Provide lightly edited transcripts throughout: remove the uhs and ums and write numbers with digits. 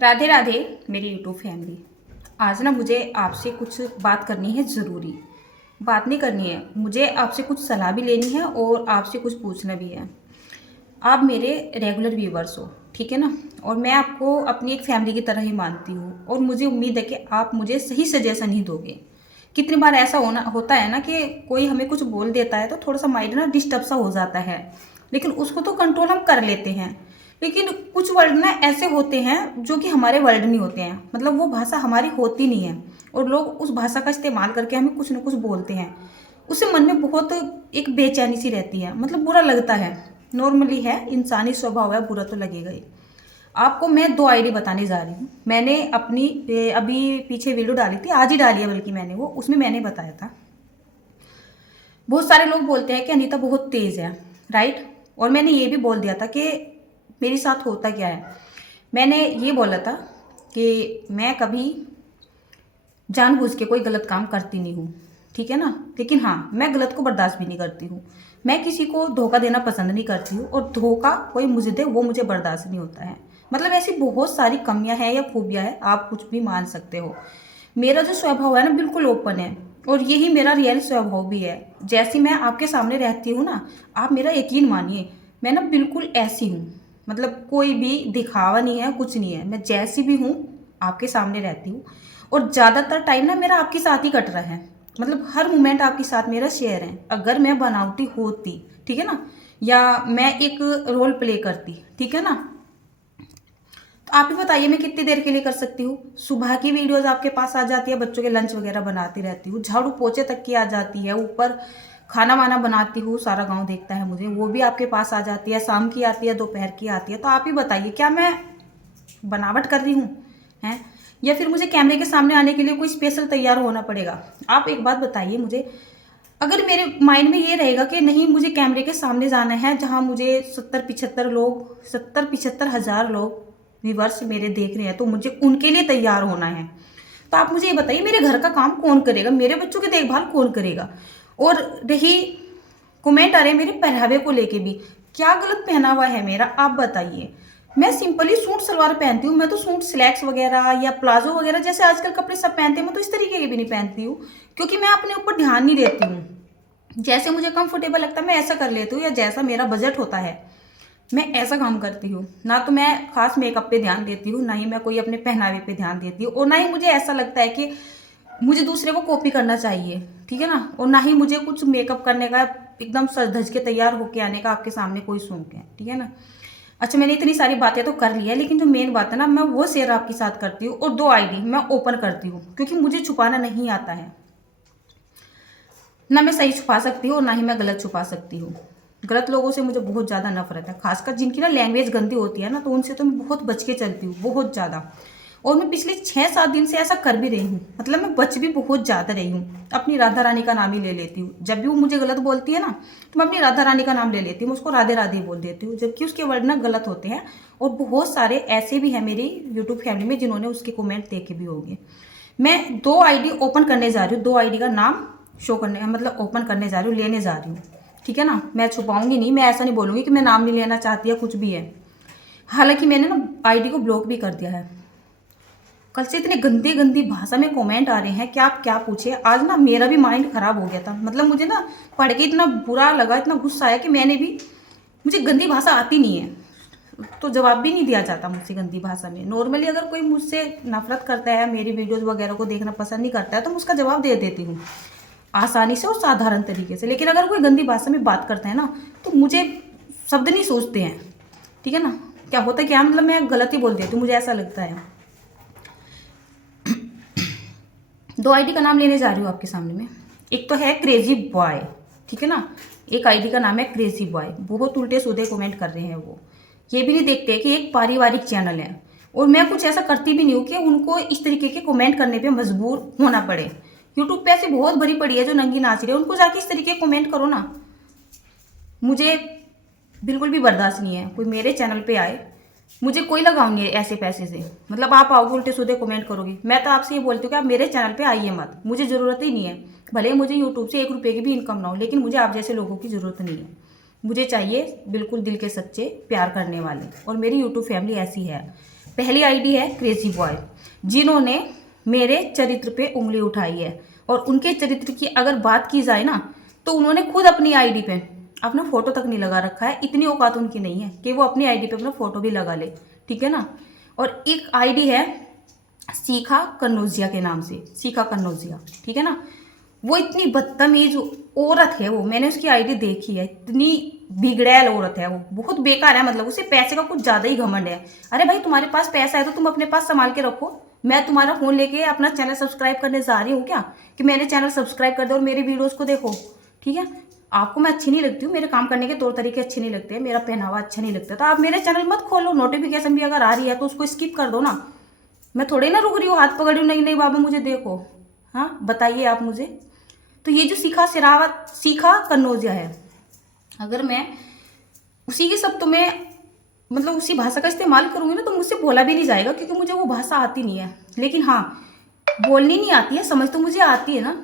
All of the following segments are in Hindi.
राधे राधे मेरी यूट्यूब फैमिली। आज ना मुझे आपसे कुछ बात करनी है, ज़रूरी बात नहीं करनी है, मुझे आपसे कुछ सलाह भी लेनी है और आपसे कुछ पूछना भी है। आप मेरे रेगुलर व्यूवर्स हो, ठीक है ना, और मैं आपको अपनी एक फैमिली की तरह ही मानती हूँ और मुझे उम्मीद है कि आप मुझे सही सजेशन ही दोगे। कितनी बार ऐसा होता है ना कि कोई हमें कुछ बोल देता है तो थोड़ा सा माइंड ना डिस्टर्ब सा हो जाता है, लेकिन उसको तो कंट्रोल हम कर लेते हैं। लेकिन कुछ वर्ड ना ऐसे होते हैं जो कि हमारे वर्ड नहीं होते हैं, मतलब वो भाषा हमारी होती नहीं है और लोग उस भाषा का इस्तेमाल करके हमें कुछ ना कुछ बोलते हैं। उससे मन में बहुत एक बेचैनी सी रहती है, मतलब बुरा लगता है। नॉर्मली है, इंसानी स्वभाव है, बुरा तो लगेगा ही। आपको मैं 2 आईडी बताने जा रही हूँ। मैंने अपनी अभी पीछे वीडियो डाली थी, आज ही डाली है बल्कि मैंने, वो उसमें मैंने बताया था। बहुत सारे लोग बोलते हैं कि अनीता बहुत तेज़ है, राइट। और मैंने ये भी बोल दिया था कि मेरे साथ होता क्या है। मैंने ये बोला था कि मैं कभी जानबूझ के कोई गलत काम करती नहीं हूँ, ठीक है ना। लेकिन हाँ, मैं गलत को बर्दाश्त भी नहीं करती हूँ। मैं किसी को धोखा देना पसंद नहीं करती हूँ और धोखा कोई मुझे दे वो मुझे बर्दाश्त नहीं होता है। मतलब ऐसी बहुत सारी कमियां हैं या खूबियां हैं, आप कुछ भी मान सकते हो। मेरा जो स्वभाव है ना, बिल्कुल ओपन है और यही मेरा रियल स्वभाव भी है। जैसी मैं आपके सामने रहती हूँ ना, आप मेरा यकीन मानिए, मैं ना बिल्कुल ऐसी हूँ। मतलब कोई भी दिखावा नहीं है, कुछ नहीं है, मैं जैसी भी हूँ आपके सामने रहती हूँ। और ज़्यादातर टाइम ना मेरा आपके साथ ही कट रहा है, मतलब हर मोमेंट आपके साथ मेरा शेयर है। अगर मैं बनावटी होती, ठीक है ना, या मैं एक रोल प्ले करती, ठीक है ना, तो आप ही बताइए मैं कितनी देर के लिए कर सकती हूँ। सुबह की वीडियोस आपके पास आ जाती है, बच्चों के लंच वगैरह बनाती रहती हूँ, झाड़ू पोछे तक की आ जाती है, ऊपर खाना वाना बनाती हूँ, सारा गांव देखता है मुझे, वो भी आपके पास आ जाती है, शाम की आती है, दोपहर की आती है। तो आप ही बताइए, क्या मैं बनावट कर रही हूँ हैं, या फिर मुझे कैमरे के सामने आने के लिए कोई स्पेशल तैयार होना पड़ेगा। आप एक बात बताइए मुझे, अगर मेरे माइंड में ये रहेगा कि नहीं मुझे कैमरे के सामने जाना है जहां मुझे 70-75 लोग व्यूवर्स मेरे देख रहे हैं, तो मुझे उनके लिए तैयार होना है, तो आप मुझे ये बताइए मेरे घर का काम कौन करेगा, मेरे बच्चों की देखभाल कौन करेगा। और रही कमेंट आ रहे हैं मेरे पहनावे को लेके भी, क्या गलत पहनावा है मेरा, आप बताइए। मैं सिंपली सूट सलवार पहनती हूँ, मैं तो सूट स्लैक्स वगैरह या प्लाजो वगैरह जैसे आजकल कपड़े सब पहनते हैं, मैं तो इस तरीके के भी नहीं पहनती हूँ, क्योंकि मैं अपने ऊपर ध्यान नहीं देती हूँ। जैसे मुझे कंफर्टेबल लगता है मैं ऐसा कर लेती हूँ, या जैसा मेरा बजट होता है मैं ऐसा काम करती हूँ। ना तो मैं खास मेकअप पे ध्यान देती हूँ, ना ही मैं कोई अपने पहनावे पे ध्यान देती हूँ, और ना ही मुझे ऐसा लगता है कि मुझे दूसरे को कॉपी करना चाहिए, ठीक है ना। और ना ही मुझे कुछ मेकअप करने का, एकदम सज धज के तैयार होके आने का आपके सामने कोई शौक है, ठीक है ना। अच्छा, मैंने इतनी सारी बातें तो कर ली है, लेकिन जो मेन बात है ना, मैं वो शेयर आपके साथ करती हूँ। और 2 आईडी मैं ओपन करती हूँ क्योंकि मुझे छुपाना नहीं आता है। ना मैं सही छुपा सकती हूँ और ना ही मैं गलत छुपा सकती हूँ। गलत लोगों से मुझे बहुत ज़्यादा नफरत है, खासकर जिनकी ना लैंग्वेज गंदी होती है ना, तो उनसे तो मैं बहुत बच के चलती हूँ, बहुत ज़्यादा। और मैं पिछले 6-7 दिन से ऐसा कर भी रही हूँ, मतलब मैं बच भी बहुत ज़्यादा रही हूँ। अपनी राधा रानी का नाम ही ले लेती हूँ, जब भी वो मुझे गलत बोलती है ना, तो मैं अपनी राधा रानी का नाम ले लेती हूँ, उसको राधे राधे बोल देती हूँ, जबकि उसके वर्ड ना गलत होते हैं। और बहुत सारे ऐसे भी हैं मेरी यूट्यूब फैमिली में जिन्होंने उसके कमेंट देखे भी होंगे। मैं 2 आईडी ओपन करने जा रही हूँ, 2 आईडी का नाम शो करने, मतलब ओपन करने जा रही हूँ, लेने जा रही हूँ, ठीक है ना। मैं छुपाऊंगी नहीं, मैं ऐसा नहीं बोलूंगी कि मैं नाम नहीं लेना चाहती या कुछ भी है। हालांकि मैंने ना आईडी को ब्लॉक भी कर दिया है। कल से इतने गंदी गंदी भाषा में कमेंट आ रहे हैं कि आप क्या पूछे। आज ना मेरा भी माइंड खराब हो गया था, मतलब मुझे ना पढ़ के इतना बुरा लगा, इतना गुस्सा आया कि मैंने भी, मुझे गंदी भाषा आती नहीं है तो जवाब भी नहीं दिया जाता मुझसे गंदी भाषा में। नॉर्मली अगर कोई मुझसे नफरत करता है, मेरी वीडियोस वगैरह को देखना पसंद नहीं करता है, तो मैं उसका जवाब दे देती हूँ आसानी से और साधारण तरीके से। लेकिन अगर कोई गंदी भाषा में बात करता है ना, तो मुझे शब्द नहीं सोचते हैं, ठीक है ना। क्या होता है, क्या मतलब मैं गलत ही बोल देती हूँ, मुझे ऐसा लगता है। 2 आईडी का नाम लेने जा रही हूँ आपके सामने में। एक तो है क्रेजी बॉय, ठीक है ना। एक आईडी का नाम है क्रेजी बॉय। बहुत उल्टे सीधे कमेंट कर रहे हैं वो, ये भी नहीं देखते कि एक पारिवारिक चैनल है और मैं कुछ ऐसा करती भी नहीं हूँ कि उनको इस तरीके के कमेंट करने पे मजबूर होना पड़े। यूट्यूब पे ऐसी बहुत भरी पड़ी है जो नंगी नाच रही है, उनको जाके इस तरीके कमेंट करो ना। मुझे बिल्कुल भी बर्दाश्त नहीं है कोई मेरे चैनल पे आए, मुझे कोई लगाव नहीं है ऐसे पैसे से। मतलब आप आओगे उल्टे सीधे कमेंट करोगे, मैं तो आपसे ये बोलती हूँ कि आप मेरे चैनल पे आइए मत, मुझे ज़रूरत ही नहीं है। भले मुझे यूट्यूब से 1 रुपये की भी इनकम ना हो, लेकिन मुझे आप जैसे लोगों की ज़रूरत नहीं है। मुझे चाहिए बिल्कुल दिल के सच्चे प्यार करने वाले, और मेरी यूट्यूब फैमिली ऐसी है। पहली आईडी है क्रेजी बॉय, जिन्होंने मेरे चरित्र पे उंगली उठाई है। और उनके चरित्र की अगर बात की जाए ना, तो उन्होंने खुद अपनी आईडी पे अपना फोटो तक नहीं लगा रखा है। इतनी औकात उनकी नहीं है कि वो अपनी आईडी पे अपना फोटो भी लगा ले, ठीक है ना। और एक आईडी है सीखा कन्नौजिया के नाम से, सीखा कन्नौजिया, ठीक है ना। वो इतनी बदतमीज औरत है वो, मैंने उसकी आईडी देखी है, इतनी बिगड़ैल औरत है वो, बहुत बेकार है। मतलब उसे पैसे का कुछ ज्यादा ही घमंड है। अरे भाई तुम्हारे पास पैसा है तो तुम अपने पास संभाल के रखो। मैं तुम्हारा फोन लेके अपना चैनल सब्सक्राइब करने जा रही हूँ क्या कि मैंने चैनल सब्सक्राइब कर दो और मेरे वीडियोस को देखो, ठीक है। आपको मैं अच्छी नहीं लगती हूँ, मेरे काम करने के तौर तरीके अच्छे नहीं लगते, मेरा पहनावा अच्छा नहीं लगता, तो आप मेरे चैनल मत खोलो। नोटिफिकेशन भी अगर आ रही है तो उसको स्किप कर दो ना। मैं थोड़ी ना रुक रही हूँ, हाथ पकड़ी हूँ, नहीं नहीं बाबा मुझे देखो। हाँ बताइए आप मुझे। तो ये जो सीखा कन्नौजिया है, अगर मैं उसी के शब्दों में मतलब उसी भाषा का इस्तेमाल करूंगी ना तो मुझसे बोला भी नहीं जाएगा, क्योंकि मुझे वो भाषा आती नहीं है। लेकिन हाँ, बोलनी नहीं आती है, समझ तो मुझे आती है ना।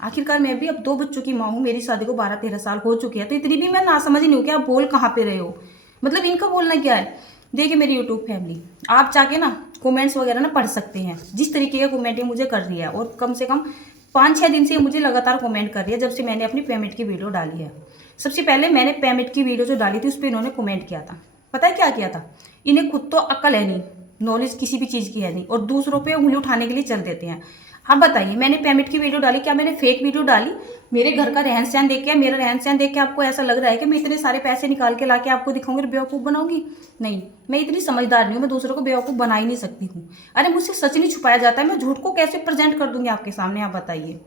आखिरकार मैं भी अब 2 बच्चों की माँ हूँ, मेरी शादी को 12-13 साल हो चुकी है, तो इतनी भी मैं ना समझ नहीं हूँ कि आप बोल कहाँ पे रहे हो। मतलब इनका बोलना क्या है। देखिए मेरी यूट्यूब फैमिली, आप जाके ना कमेंट्स वगैरह ना पढ़ सकते हैं। जिस तरीके का कमेंट ये मुझे कर रही है, और कम से कम 5-6 दिन से ये मुझे लगातार कमेंट कर रही है, जब से मैंने अपनी पेमेंट की वीडियो डाली है। सबसे पहले मैंने पेमेंट की वीडियो जो डाली थी उस पर इन्होंने कमेंट किया था। पता है क्या किया था, इन्हें खुद तो अक्ल है नहीं, नॉलेज किसी भी चीज़ की है नहीं, और दूसरों पे उंगली उठाने के लिए चल देते हैं। हाँ बताइए, मैंने पेमेंट की वीडियो डाली, क्या मैंने फेक वीडियो डाली? मेरे घर का रहन सहन देख के, मेरा रहन सहन देख के आपको ऐसा लग रहा है कि मैं इतने सारे पैसे निकाल के लाके आपको दिखाऊंगी और बेवकूफ़ बनाऊंगी? नहीं, मैं इतनी समझदार नहीं हूँ, मैं दूसरों को बेवकूफ़ बना ही नहीं सकती हूँ। अरे मुझसे सच नहीं छुपाया जाता है, मैं झूठ को कैसे प्रेजेंट कर दूंगी आपके सामने, आप बताइए।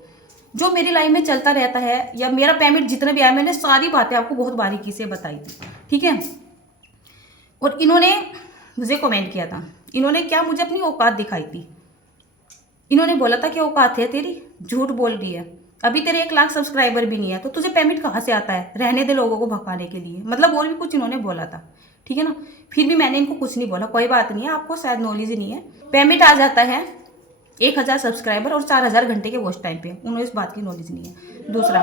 जो मेरी लाइफ में चलता रहता है, या मेरा पेमेंट जितना भी आया, मैंने सारी बातें आपको बहुत बारीकी से बताई थी, ठीक है। और इन्होंने मुझे कमेंट किया था, इन्होंने क्या मुझे अपनी औकात दिखाई थी। इन्होंने बोला था कि औकात है तेरी, झूठ बोल रही है, अभी तेरे 1 लाख सब्सक्राइबर भी नहीं है तो तुझे पेमेंट कहाँ से आता है, रहने दे लोगों को भगाने के लिए। मतलब और भी कुछ इन्होंने बोला था, ठीक है ना। फिर भी मैंने इनको कुछ नहीं बोला, कोई बात नहीं है, आपको शायद नॉलेज ही नहीं है। पेमेंट आ जाता है 1000 सब्सक्राइबर और 4000 घंटे के वॉच टाइम पे, उन्हें इस बात की नॉलेज नहीं है। दूसरा,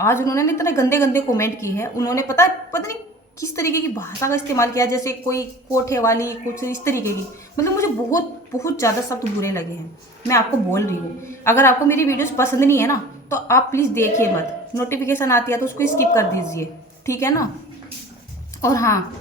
आज उन्होंने इतने गंदे गंदे कमेंट की है, उन्होंने पता नहीं किस तरीके की भाषा का इस्तेमाल किया, जैसे कोई कोठे वाली, कुछ इस तरीके की। मतलब मुझे बहुत बहुत ज़्यादा शब्द बुरे लगे हैं, मैं आपको बोल रही हूँ। अगर आपको मेरी वीडियोस पसंद नहीं है ना तो आप प्लीज़ देखिए मत, नोटिफिकेशन आती है तो उसको स्किप कर दीजिए, ठीक है ना। और हाँ,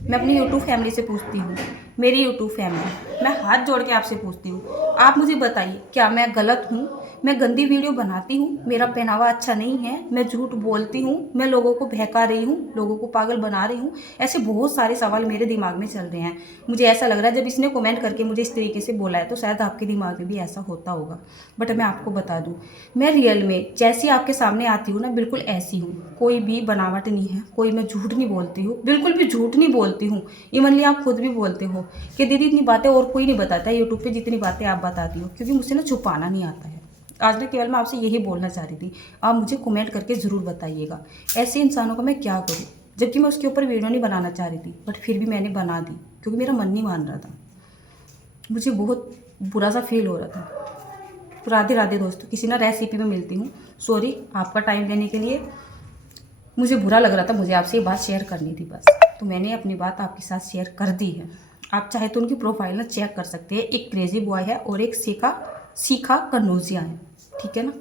मैं अपनी यूट्यूब फैमिली से पूछती हूँ, मेरी यूट्यूब फैमिली, मैं हाथ जोड़ के आपसे पूछती हूँ, आप मुझे बताइए क्या मैं गलत हूँ? मैं गंदी वीडियो बनाती हूँ, मेरा पहनावा अच्छा नहीं है, मैं झूठ बोलती हूँ, मैं लोगों को बहका रही हूँ, लोगों को पागल बना रही हूँ? ऐसे बहुत सारे सवाल मेरे दिमाग में चल रहे हैं। मुझे ऐसा लग रहा है जब इसने कमेंट करके मुझे इस तरीके से बोला है तो शायद आपके दिमाग में भी ऐसा होता होगा। बट मैं आपको बता दूँ, मैं रियल में जैसी आपके सामने आती हूँ ना, बिल्कुल ऐसी हूँ, कोई भी बनावट नहीं है, कोई मैं झूठ नहीं बोलती हूँ, बिल्कुल भी झूठ नहीं बोलती हूँ। इवनली आप खुद भी बोलते हो कि दीदी इतनी बातें और कोई नहीं बताता है यूट्यूब पे जितनी बातें आप बताती हो, क्योंकि मुझसे ना छुपाना नहीं आता है। आज ना केवल मैं आपसे यही बोलना चाह रही थी, आप मुझे कमेंट करके ज़रूर बताइएगा ऐसे इंसानों को मैं क्या करूँ। जबकि मैं उसके ऊपर वीडियो नहीं बनाना चाह रही थी, बट फिर भी मैंने बना दी क्योंकि मेरा मन नहीं मान रहा था। मुझे बहुत बुरा सा फील हो रहा था। तो राधे राधे दोस्तों, किसी ना रेसिपी में मिलती हूँ। सॉरी आपका टाइम देने के लिए, मुझे बुरा लग रहा था, मुझे आपसे ये बात शेयर करनी थी बस, तो मैंने अपनी बात आपके साथ शेयर कर दी है। आप चाहे तो उनकी प्रोफाइल ना चेक कर सकते हैं, एक क्रेजी बॉय है और एक सीखा कन्नौजिया है, ठीक है ना।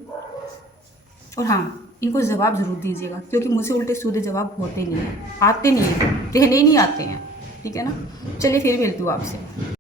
और हाँ, इनको जवाब जरूर दीजिएगा, क्योंकि मुझे उल्टे सीधे जवाब होते नहीं हैं, आते नहीं हैं, कहने ही नहीं आते हैं, ठीक है ना। चलिए फिर मिलती हूँ आपसे।